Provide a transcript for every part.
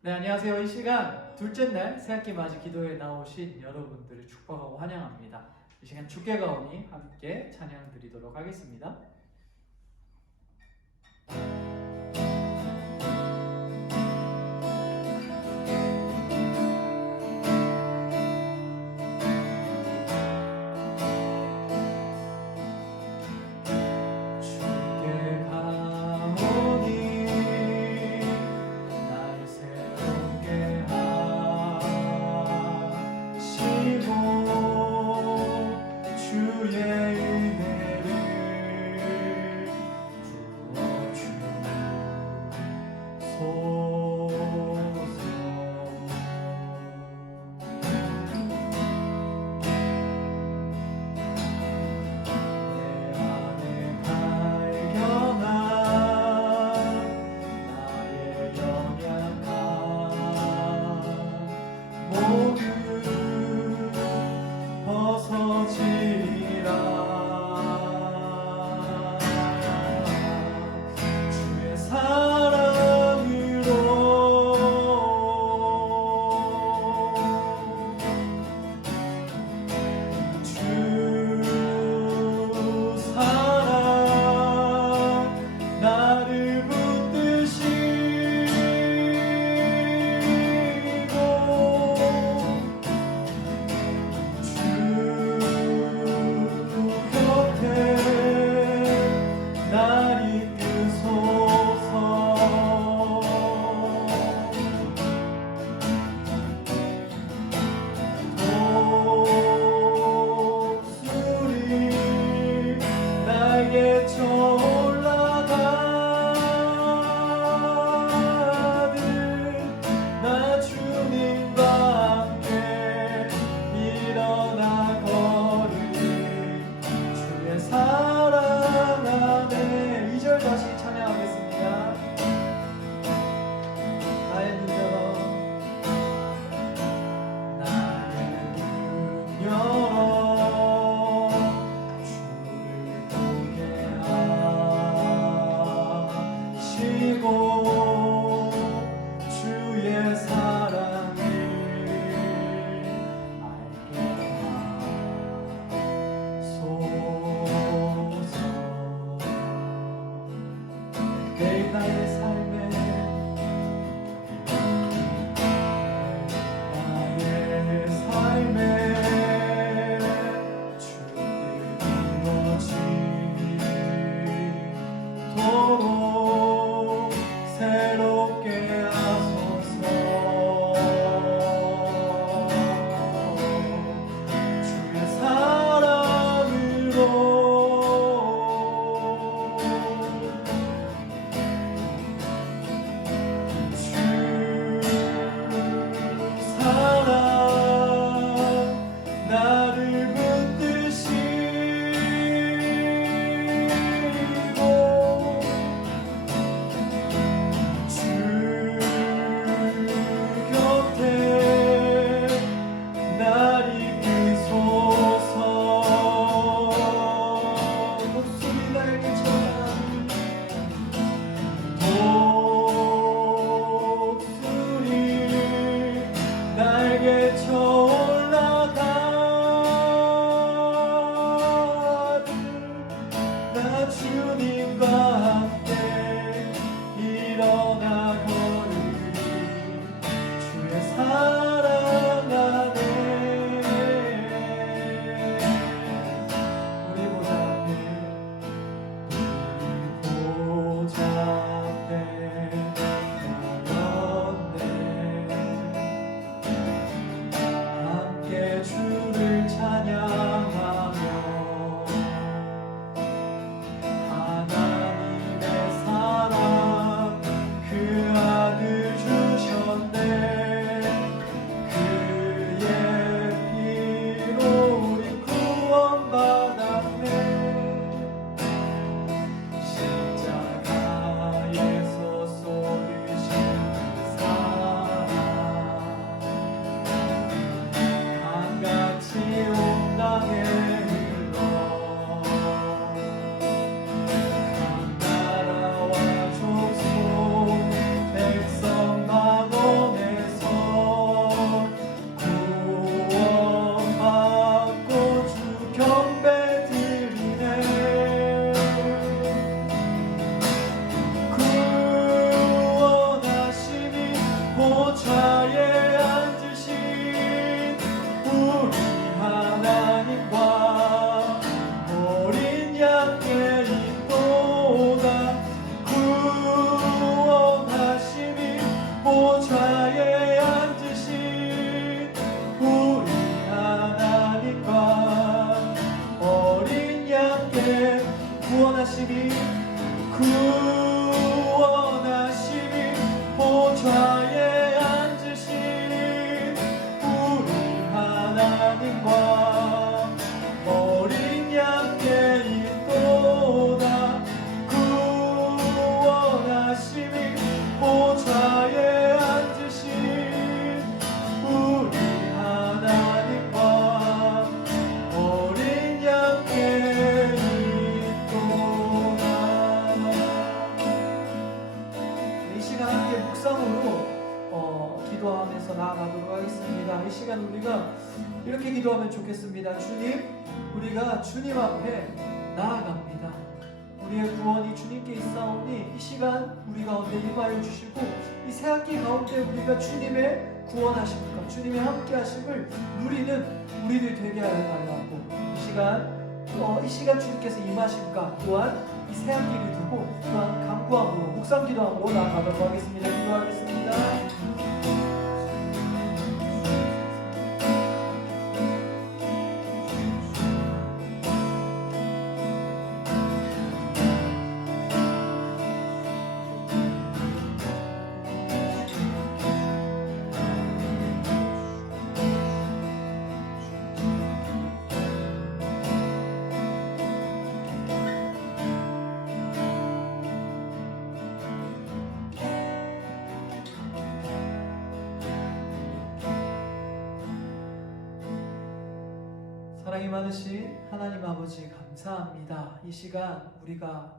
네, 안녕하세요. 이 시간 둘째 날 새학기 맞이 기도에 나오신 여러분들을 축복하고 환영합니다. 이 시간 주께 가오니 함께 찬양 드리도록 하겠습니다. 시간 함께 묵상으로 기도하면서 나아가도록 하겠습니다. 이 시간 우리가 이렇게 기도하면 좋겠습니다. 주님, 우리가 주님 앞에 나아갑니다. 우리의 구원이 주님께 있사오니 이 시간 우리 가운데 임하여 주시고 이 새학기 가운데 우리가 주님의 구원하심과 주님의 함께하심을 누리는 우리들 되게 하여 달라고 이 시간 주님께서 임하심과 또한 이 새학기를 두고 또한 간구함으로 묵상 기도함으로 나아가도록 하겠습니다. 기도하겠습니다. 사랑이 많으신 하나님 아버지 감사합니다. 이 시간 우리가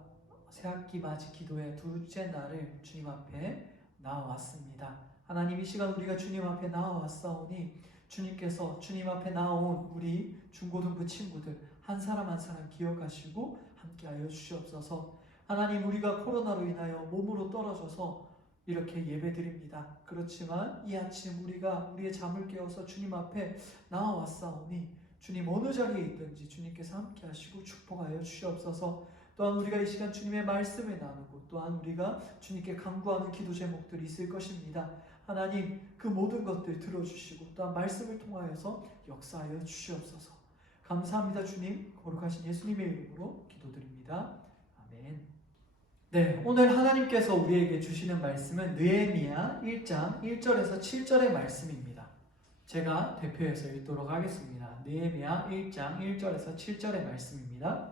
새학기 맞이 기도의 둘째 날을 주님 앞에 나와왔습니다. 하나님 이 시간 우리가 주님 앞에 나와왔사오니 주님께서 주님 앞에 나온 우리 중고등부 친구들 한 사람 한 사람 기억하시고 함께하여 주시옵소서. 하나님 우리가 코로나로 인하여 몸으로 떨어져서 이렇게 예배드립니다. 그렇지만 이 아침 우리가 우리의 잠을 깨워서 주님 앞에 나와왔사오니 주님 어느 자리에 있든지 주님께서 함께 하시고 축복하여 주시옵소서. 또한 우리가 이 시간 주님의 말씀을 나누고 또한 우리가 주님께 간구하는 기도 제목들이 있을 것입니다. 하나님 그 모든 것들 들어주시고 또한 말씀을 통하여서 역사하여 주시옵소서. 감사합니다. 주님 거룩하신 예수님의 이름으로 기도드립니다. 아멘. 네, 오늘 하나님께서 우리에게 주시는 말씀은 느헤미야 1장 1절에서 7절의 말씀입니다. 제가 대표해서 읽도록 하겠습니다. 느헤미야 1장 1절에서 7절의 말씀입니다.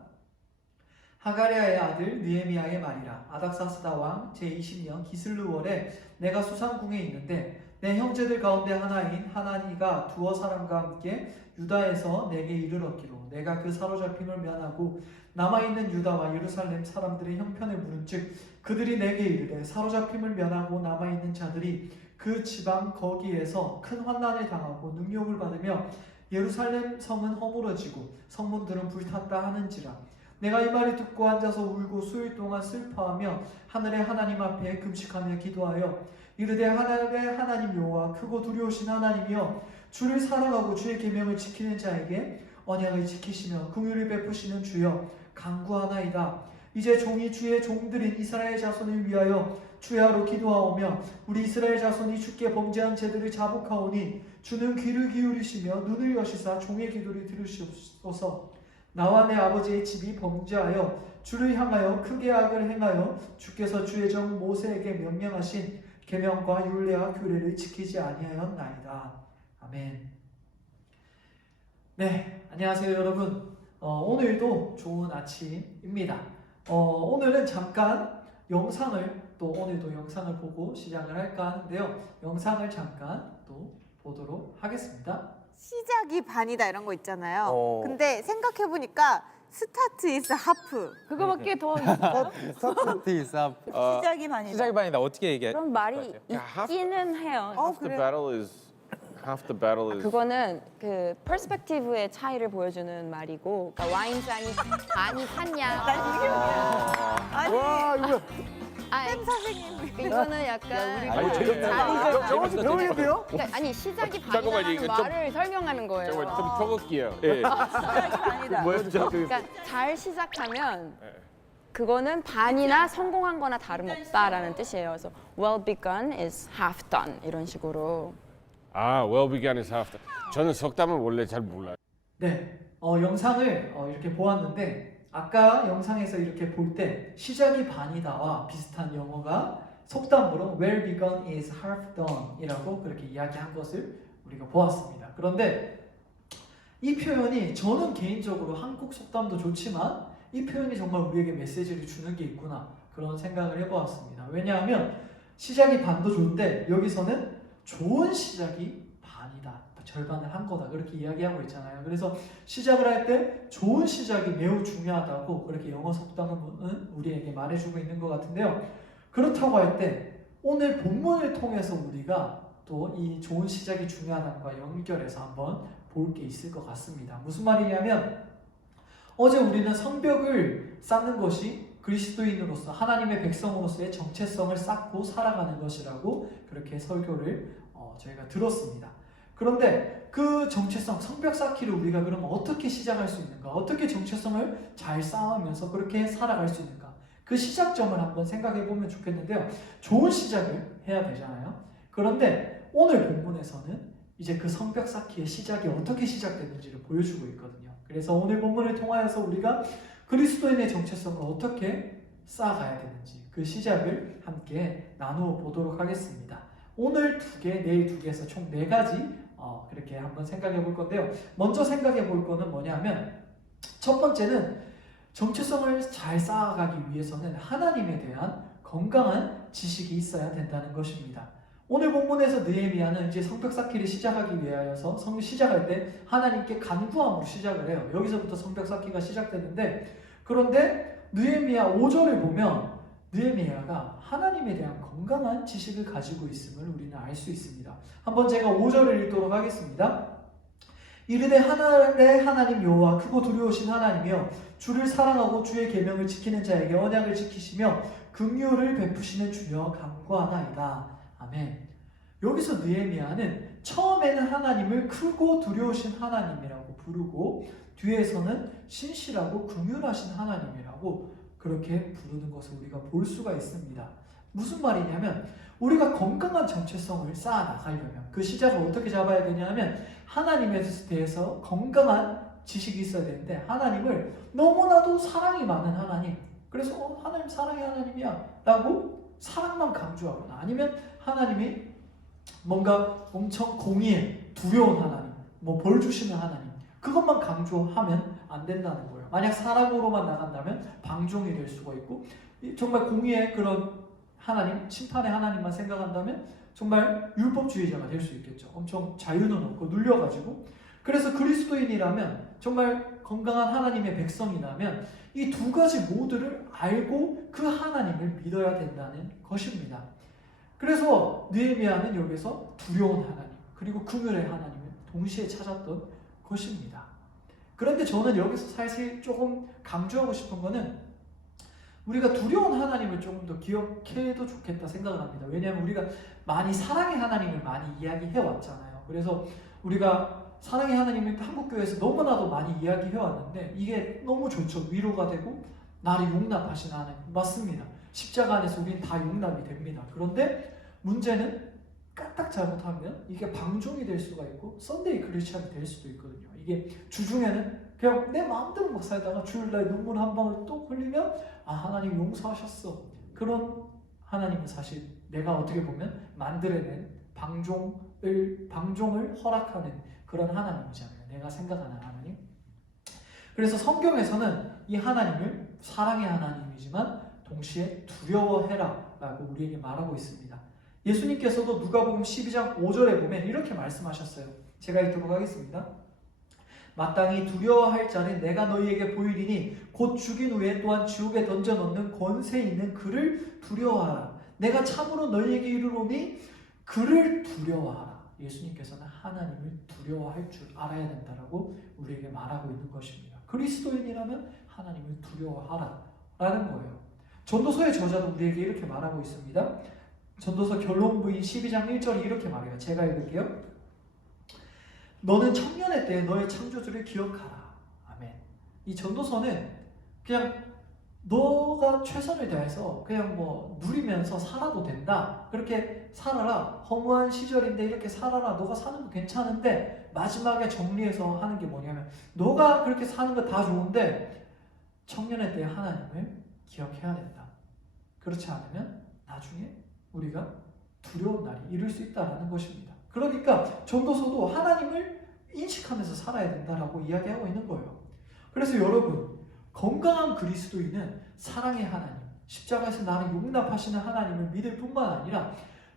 하가랴의 아들 느헤미야의 말이라. 아닥사스다 왕 제20년 기슬루월에 내가 수상궁에 있는데 내 형제들 가운데 하나인 하나니가 두어 사람과 함께 유다에서 내게 이르렀기로 내가 그 사로잡힘을 면하고 남아있는 유다와 예루살렘 사람들의 형편을 물은즉 그들이 내게 이르되 사로잡힘을 면하고 남아있는 자들이 그 지방 거기에서 큰 환난을 당하고 능욕을 받으며 예루살렘 성은 허물어지고 성문들은 불탔다 하는지라. 내가 이 말을 듣고 앉아서 울고 수일 동안 슬퍼하며 하늘의 하나님 앞에 금식하며 기도하여 이르되 하늘의 하나님 여호와 크고 두려우신 하나님이여 주를 사랑하고 주의 계명을 지키는 자에게 언약을 지키시며 긍휼을 베푸시는 주여 간구하나이다. 이제 종이 주의 종들인 이스라엘 자손을 위하여 주야로 기도하오며 우리 이스라엘 자손이 주께 범죄한 죄들을 자복하오니 주는 귀를 기울이시며 눈을 여시사 종의 기도를 들으시옵소서. 나와 내 아버지의 집이 범죄하여 주를 향하여 크게 악을 행하여 주께서 주의 종 모세에게 명령하신 계명과 율례와 규례를 지키지 아니하였나이다. 아멘. 네, 안녕하세요 여러분. 오늘도 좋은 아침입니다. 오늘은 잠깐 영상을 또 오늘도 영상을 보고 시작을 할까 하는데요. 영상을 잠깐 또 보도록 하겠습니다. 시작이 반이다 이런 거 있잖아요. 근데 생각해보니까 스타트 is 하프. 그거밖에 더 있어요? 스타트 있어. 시작이 반이다. 시작이 반이다. 어떻게 얘기해? 그런 말이 있기는 해요. 그래. Half the battle is 그거는 그 퍼스펙티브의 차이를 보여주는 말이고, 그러니까 와인잔이 반이 찼냐? 와 이거 아니, 선생님. 이거는 약간 아니 저거 좀 배우겠네요? 그러니까, 아니 시작이 잠깐만요, 반이라는 이거 좀- 말을 설명하는 거예요. 좀 적을게요. 예. 시작이 반이다. 뭐였죠? 그러니까 잘 시작하면 그거는 반이나 성공한 거나 다름없다라는 뜻이에요. 그래서 well begun is half done 이런 식으로. well begun is half. 저는 속담을 원래 잘 몰라요. 네, 영상을 이렇게 보았는데 아까 영상에서 이렇게 볼 때 시작이 반이다와 비슷한 영어가 속담으로 well begun is half done 이라고 그렇게 이야기한 것을 우리가 보았습니다. 그런데 이 표현이 저는 개인적으로 한국 속담도 좋지만 이 표현이 정말 우리에게 메시지를 주는 게 있구나 그런 생각을 해보았습니다. 왜냐하면 시작이 반도 좋은데 여기서는 좋은 시작이 반이다. 절반을 한 거다. 그렇게 이야기하고 있잖아요. 그래서 시작을 할 때 좋은 시작이 매우 중요하다고 그렇게 영어 속담은 우리에게 말해주고 있는 것 같은데요. 그렇다고 할 때 오늘 본문을 통해서 우리가 또 이 좋은 시작이 중요하다는 것과 연결해서 한번 볼 게 있을 것 같습니다. 무슨 말이냐면 어제 우리는 성벽을 쌓는 것이 그리스도인으로서 하나님의 백성으로서의 정체성을 쌓고 살아가는 것이라고 그렇게 설교를 저희가 들었습니다. 그런데 그 정체성, 성벽 쌓기를 우리가 그러면 어떻게 시작할 수 있는가? 어떻게 정체성을 잘 쌓으면서 그렇게 살아갈 수 있는가? 그 시작점을 한번 생각해 보면 좋겠는데요. 좋은 시작을 해야 되잖아요. 그런데 오늘 본문에서는 이제 그 성벽 쌓기의 시작이 어떻게 시작됐는지를 보여주고 있거든요. 그래서 오늘 본문을 통하여서 우리가 그리스도인의 정체성을 어떻게 쌓아가야 되는지 그 시작을 함께 나누어 보도록 하겠습니다. 오늘 2개, 내일 2개에서 총 4가지 그렇게 한번 생각해 볼 건데요. 먼저 생각해 볼 거는 뭐냐면 첫 번째는 정체성을 잘 쌓아가기 위해서는 하나님에 대한 건강한 지식이 있어야 된다는 것입니다. 오늘 본문에서 느헤미야는 이제 성벽 쌓기를 시작하기 위하여서 시작할 때 하나님께 간구함으로 시작을 해요. 여기서부터 성벽 쌓기가 시작되는데 그런데 느헤미야 5절을 보면 느헤미야가 하나님에 대한 건강한 지식을 가지고 있음을 우리는 알 수 있습니다. 한번 제가 5절을 읽도록 하겠습니다. 이르되 하늘의 하나님 여호와 크고 두려우신 하나님이여 주를 사랑하고 주의 계명을 지키는 자에게 언약을 지키시며 긍휼을 베푸시는 주여 간구하나이다. 아멘. 여기서 느헤미야는 처음에는 하나님을 크고 두려우신 하나님이라고 부르고 뒤에서는 신실하고 긍휼하신 하나님이라고 그렇게 부르는 것을 우리가 볼 수가 있습니다. 무슨 말이냐면 우리가 건강한 정체성을 쌓아 나가려면 그 시작을 어떻게 잡아야 되냐면 하나님에 대해서 건강한 지식이 있어야 되는데 하나님을 너무나도 사랑이 많은 하나님, 그래서 하나님 사랑의 하나님이야 라고 사랑만 강조하거나 아니면 하나님이 뭔가 엄청 공의에 두려운 하나님, 뭐 벌 주시는 하나님 그것만 강조하면 안 된다는 거예요. 만약 사랑으로만 나간다면 방종이 될 수가 있고 정말 공의의 그런 하나님, 심판의 하나님만 생각한다면 정말 율법주의자가 될 수 있겠죠. 엄청 자유는 없고 눌려가지고. 그래서 그리스도인이라면 정말 건강한 하나님의 백성이라면 이 2가지 모두를 알고 그 하나님을 믿어야 된다는 것입니다. 그래서 느헤미야는 여기서 두려운 하나님 그리고 긍휼의 하나님을 동시에 찾았던 것입니다. 그런데 저는 여기서 사실 조금 강조하고 싶은 거는 우리가 두려운 하나님을 조금 더 기억해도 좋겠다 생각을 합니다. 왜냐하면 우리가 많이 사랑의 하나님을 많이 이야기해 왔잖아요. 그래서 우리가 사랑의 하나님을 한국교회에서 너무나도 많이 이야기해 왔는데 이게 너무 좋죠. 위로가 되고 나를 용납하신 하나님 맞습니다. 십자가 안에서 우리는 다 용납이 됩니다. 그런데 문제는 까딱 잘못하면 이게 방종이 될 수가 있고 썬데이 크리스찬이 될 수도 있거든요. 이게 주중에는 그냥 내 마음대로 막 살다가 주일날 눈물 한 방울 또 흘리면 하나님 용서하셨어. 그런 하나님은 사실 내가 어떻게 보면 만들어낸 방종을 허락하는 그런 하나님이잖아요. 내가 생각하는 하나님. 그래서 성경에서는 이 하나님을 사랑의 하나님이지만 동시에 두려워해라 라고 우리에게 말하고 있습니다. 예수님께서도 누가복음 12장 5절에 보면 이렇게 말씀하셨어요. 제가 읽도록 하겠습니다. 마땅히 두려워할 자는 내가 너희에게 보이리니 곧 죽인 후에 또한 지옥에 던져넣는 권세 있는 그를 두려워하라. 내가 참으로 너희에게 이르노니 그를 두려워하라. 예수님께서는 하나님을 두려워할 줄 알아야 된다라고 우리에게 말하고 있는 것입니다. 그리스도인이라면 하나님을 두려워하라 라는 거예요. 전도서의 저자도 우리에게 이렇게 말하고 있습니다. 전도서 결론부인 12장 1절이 이렇게 말해요. 제가 읽을게요. 너는 청년의 때에 너의 창조주를 기억하라. 아멘. 이 전도서는 그냥 너가 최선을 다해서 그냥 뭐 누리면서 살아도 된다. 그렇게 살아라. 허무한 시절인데 이렇게 살아라. 너가 사는 거 괜찮은데 마지막에 정리해서 하는 게 뭐냐면 너가 그렇게 사는 거 다 좋은데 청년의 때에 하나님을 기억해야 된다. 그렇지 않으면 나중에 우리가 두려운 날이 이룰 수 있다는 것입니다. 그러니까 전도서도 하나님을 인식하면서 살아야 된다라고 이야기하고 있는 거예요. 그래서 여러분 건강한 그리스도인은 사랑의 하나님, 십자가에서 나를 용납하시는 하나님을 믿을 뿐만 아니라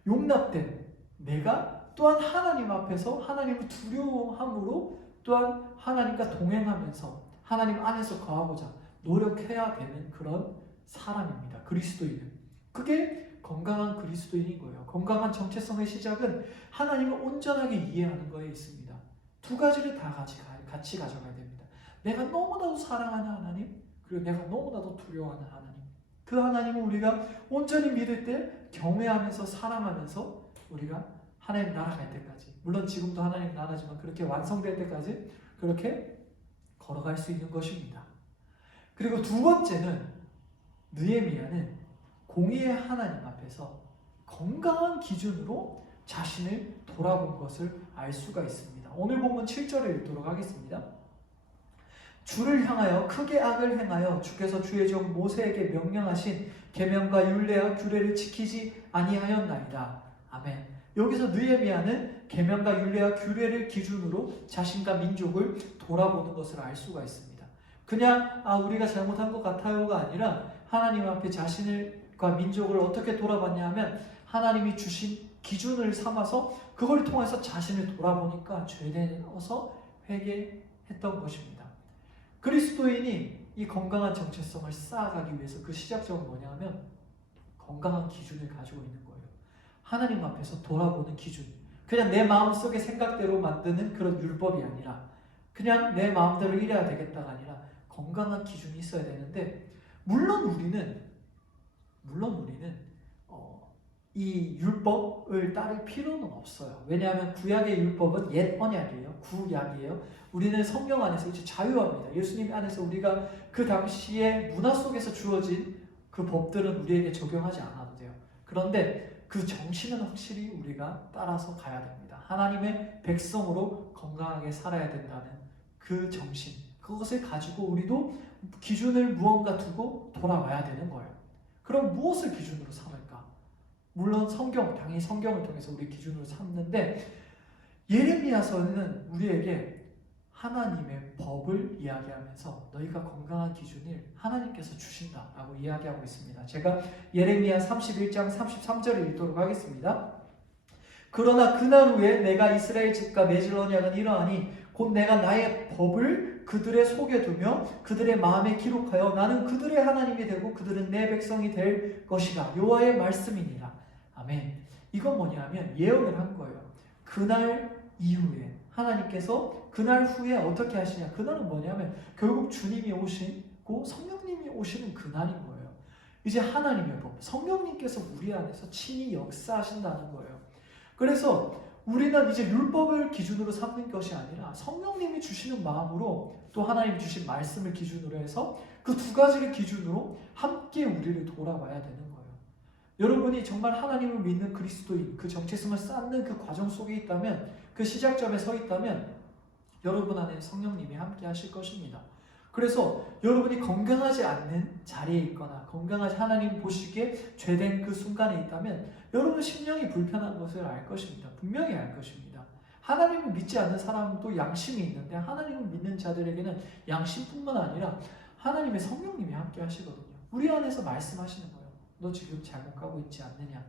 용납된 내가 또한 하나님 앞에서 하나님을 두려워함으로 또한 하나님과 동행하면서 하나님 안에서 거하고자 노력해야 되는 그런 사람입니다. 그리스도인은. 그게 건강한 그리스도인인 거예요. 건강한 정체성의 시작은 하나님을 온전하게 이해하는 거에 있습니다. 두 가지를 다 같이 가져가야 됩니다. 내가 너무나도 사랑하는 하나님, 그리고 내가 너무나도 두려워하는 하나님. 그 하나님을 우리가 온전히 믿을 때 경외하면서 사랑하면서 우리가 하나님 나라 갈 때까지, 물론 지금도 하나님 나라지만 그렇게 완성될 때까지 그렇게 걸어갈 수 있는 것입니다. 그리고 두 번째는 느헤미야는 공의의 하나님 앞에서 건강한 기준으로 자신을 돌아본 것을 알 수가 있습니다. 오늘 본문 7절을 읽도록 하겠습니다. 주를 향하여 크게 악을 행하여 주께서 주의 종 모세에게 명령하신 계명과 율례와 규례를 지키지 아니하였나이다. 아멘. 여기서 느헤미야는 계명과 율례와 규례를 기준으로 자신과 민족을 돌아보는 것을 알 수가 있습니다. 그냥 우리가 잘못한 것 같아요가 아니라 하나님 앞에 자신과 민족을 어떻게 돌아봤냐 하면 하나님이 주신 기준을 삼아서 그걸 통해서 자신을 돌아보니까 죄되어서 회개했던 것입니다. 그리스도인이 이 건강한 정체성을 쌓아가기 위해서 그 시작점은 뭐냐 하면 건강한 기준을 가지고 있는 거예요. 하나님 앞에서 돌아보는 기준. 그냥 내 마음속의 생각대로 만드는 그런 율법이 아니라 그냥 내 마음대로 이래야 되겠다가 아니라 건강한 기준이 있어야 되는데 물론 우리는 이 율법을 따를 필요는 없어요. 왜냐하면 구약의 율법은 옛 언약이에요. 구약이에요. 우리는 성령 안에서 이제 자유합니다. 예수님 안에서 우리가 그 당시의 문화 속에서 주어진 그 법들은 우리에게 적용하지 않아도 돼요. 그런데 그 정신은 확실히 우리가 따라서 가야 됩니다. 하나님의 백성으로 건강하게 살아야 된다는 그 정신, 그것을 가지고 우리도 기준을 무언가 두고 돌아와야 되는 거예요. 그럼 무엇을 기준으로 삼을까? 물론 당연히 성경을 통해서 우리 기준으로 삼는데 예레미야서는 우리에게 하나님의 법을 이야기하면서 너희가 건강한 기준을 하나님께서 주신다라고 이야기하고 있습니다. 제가 예레미야 31장 33절을 읽도록 하겠습니다. 그러나 그날 후에 내가 이스라엘 집과 맺을 언약은 이러하니 곧 내가 나의 법을 그들의 속에 두며 그들의 마음에 기록하여 나는 그들의 하나님이 되고 그들은 내 백성이 될 것이라. 여호와의 말씀이니라. 아멘. 이건 뭐냐면 예언을 한 거예요. 그날 이후에 하나님께서 그날 후에 어떻게 하시냐. 그날은 뭐냐면 결국 주님이 오시고 성령님이 오시는 그날인 거예요. 이제 하나님의 법, 성령님께서 우리 안에서 친히 역사하신다는 거예요. 그래서 우리는 이제 율법을 기준으로 삼는 것이 아니라 성령님이 주시는 마음으로 또 하나님이 주신 말씀을 기준으로 해서 그 두 가지를 기준으로 함께 우리를 돌아봐야 되는 거예요. 여러분이 정말 하나님을 믿는 그리스도인, 그 정체성을 쌓는 그 과정 속에 있다면, 그 시작점에 서 있다면 여러분 안에 성령님이 함께 하실 것입니다. 그래서 여러분이 건강하지 않는 자리에 있거나 건강하지 하나님 보시기에 죄된 그 순간에 있다면 여러분 심령이 불편한 것을 알 것입니다. 분명히 알 것입니다. 하나님을 믿지 않는 사람도 양심이 있는데 하나님을 믿는 자들에게는 양심뿐만 아니라 하나님의 성령님이 함께 하시거든요. 우리 안에서 말씀하시는 거예요. 너 지금 잘못 가고 있지 않느냐?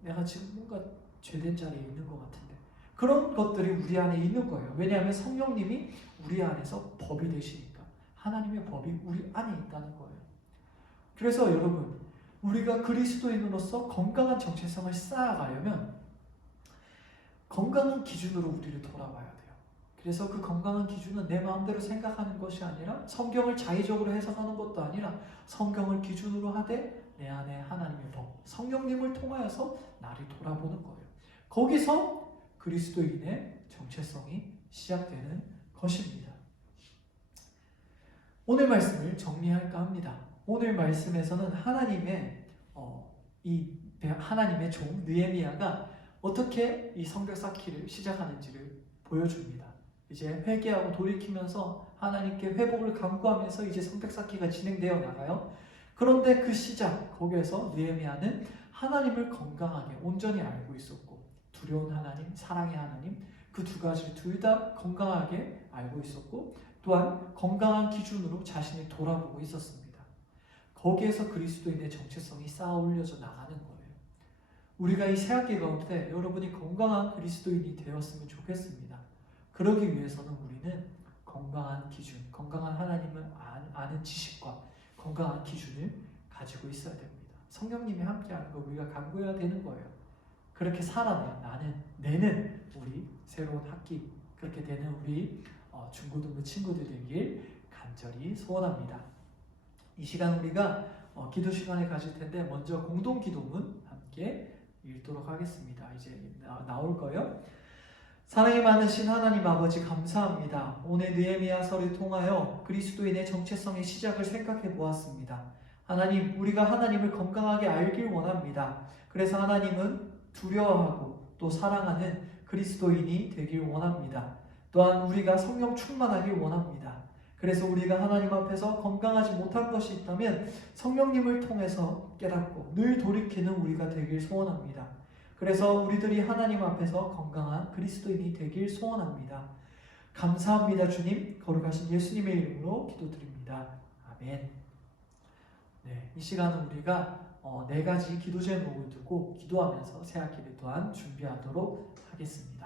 내가 지금 뭔가 죄된 자리에 있는 것 같은데. 그런 것들이 우리 안에 있는 거예요. 왜냐하면 성령님이 우리 안에서 법이 되시니까. 하나님의 법이 우리 안에 있다는 거예요. 그래서 여러분, 우리가 그리스도인으로서 건강한 정체성을 쌓아가려면 건강한 기준으로 우리를 돌아봐야 돼요. 그래서 그 건강한 기준은 내 마음대로 생각하는 것이 아니라 성경을 자의적으로 해석하는 것도 아니라 성경을 기준으로 하되 내 안에 하나님의 법, 성령님을 통하여서 나를 돌아보는 거예요. 거기서 그리스도인의 정체성이 시작되는 것입니다. 오늘 말씀을 정리할까 합니다. 오늘 말씀에서는 하나님의 종 느헤미야가 어떻게 이 성벽 쌓기를 시작하는지를 보여줍니다. 이제 회개하고 돌이키면서 하나님께 회복을 강구하면서 이제 성벽 쌓기가 진행되어 나가요. 그런데 그 시작, 거기에서 느헤미야는 하나님을 건강하게 온전히 알고 있었고 두려운 하나님, 사랑의 하나님, 그 두 가지를 둘 다 건강하게 알고 있었고 또한 건강한 기준으로 자신을 돌아보고 있었습니다. 거기에서 그리스도인의 정체성이 쌓아 올려져 나가는 거예요. 우리가 이 새학기 가운데 여러분이 건강한 그리스도인이 되었으면 좋겠습니다. 그러기 위해서는 우리는 건강한 기준, 건강한 하나님을 아는 지식과 건강한 기준을 가지고 있어야 됩니다. 성령님이 함께하는 거 우리가 간구해야 되는 거예요. 그렇게 살아내 내는 우리 새로운 학기 그렇게 되는 우리 중고등부 친구들 되길 간절히 소원합니다. 이 시간 우리가 기도 시간에 가질 텐데 먼저 공동 기도문 함께 읽도록 하겠습니다. 이제 나올 거예요. 사랑이 많으신 하나님 아버지 감사합니다. 오늘 느헤미야서를 통하여 그리스도인의 정체성의 시작을 생각해 보았습니다. 하나님, 우리가 하나님을 건강하게 알길 원합니다. 그래서 하나님은 두려워하고 또 사랑하는 그리스도인이 되길 원합니다. 또한 우리가 성령 충만하길 원합니다. 그래서 우리가 하나님 앞에서 건강하지 못한 것이 있다면 성령님을 통해서 깨닫고 늘 돌이키는 우리가 되길 소원합니다. 그래서 우리들이 하나님 앞에서 건강한 그리스도인이 되길 소원합니다. 감사합니다, 주님. 거룩하신 예수님의 이름으로 기도드립니다. 아멘. 네, 이 시간은 우리가 4가지 기도 제목을 두고 기도하면서 새 학기를 또한 준비하도록 하겠습니다.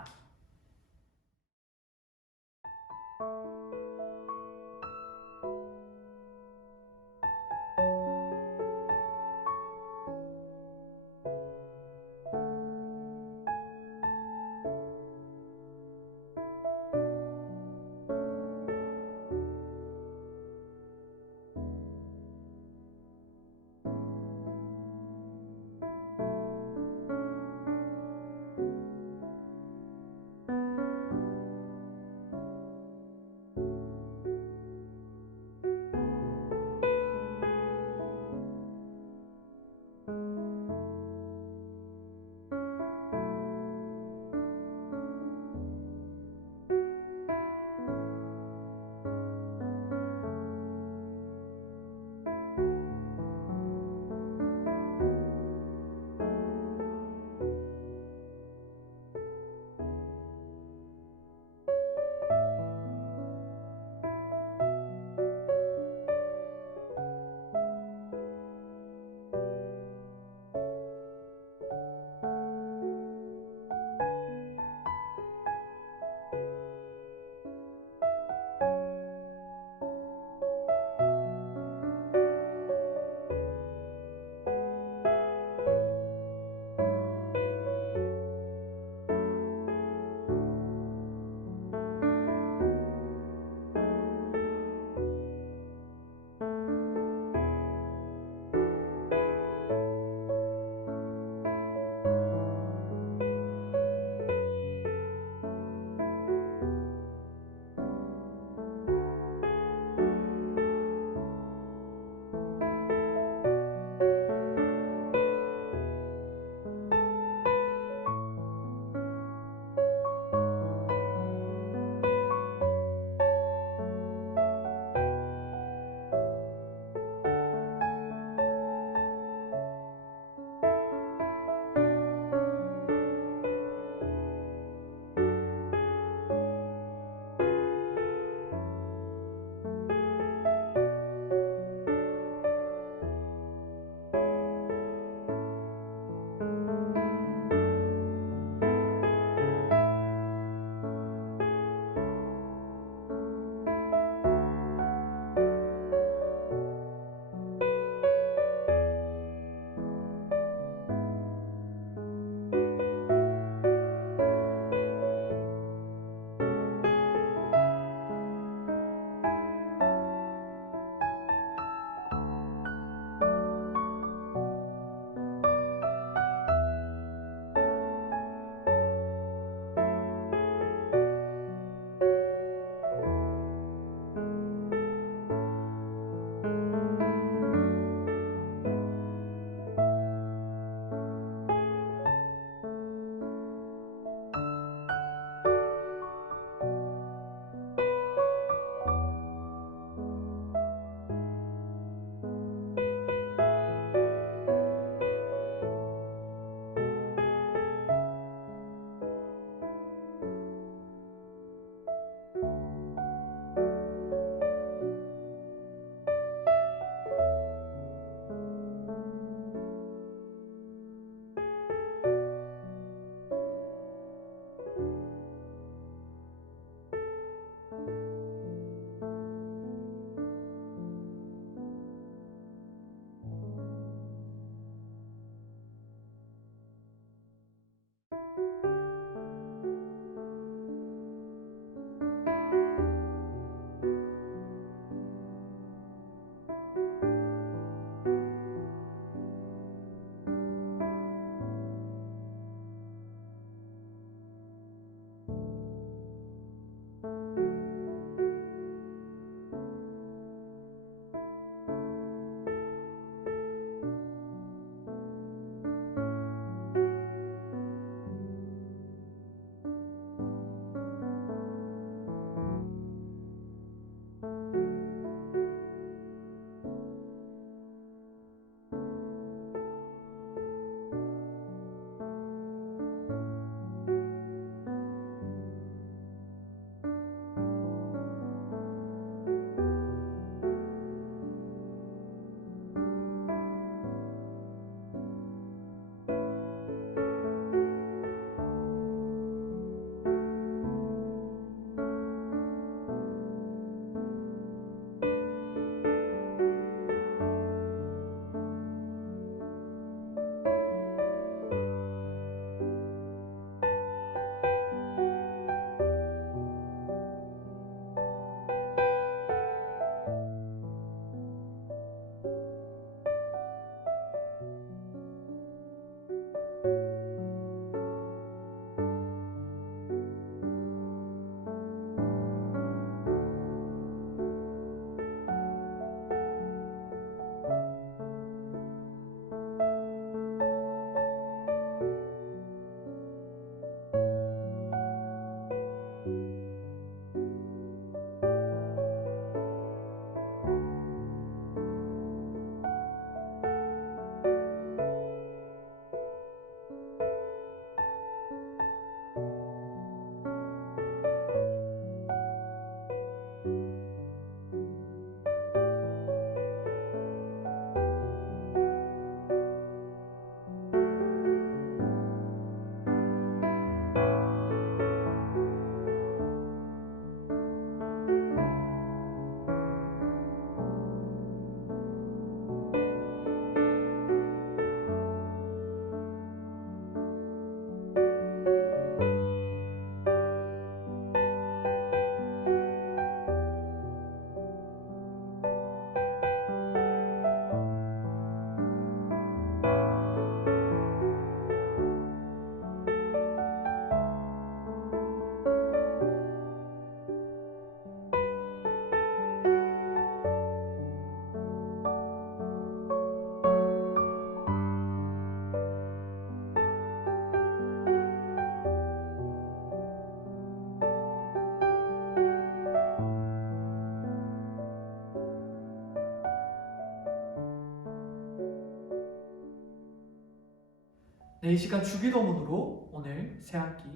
네, 이 시간 주기도문으로 오늘 새학기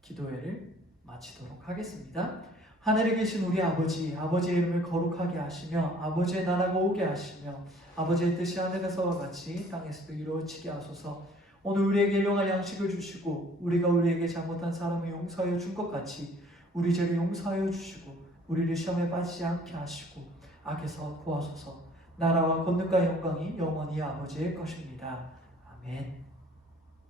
기도회를 마치도록 하겠습니다. 하늘에 계신 우리 아버지, 아버지의 이름을 거룩하게 하시며 아버지의 나라가 오게 하시며 아버지의 뜻이 하늘에서와 같이 땅에서도 이루어지게 하소서. 오늘 우리에게 일용할 양식을 주시고 우리가 우리에게 잘못한 사람을 용서하여 준 것 같이 우리 죄를 용서하여 주시고 우리를 시험에 빠지지 않게 하시고 악에서 구하소서. 나라와 권능과 영광이 영원히 아버지의 것입니다. 아멘.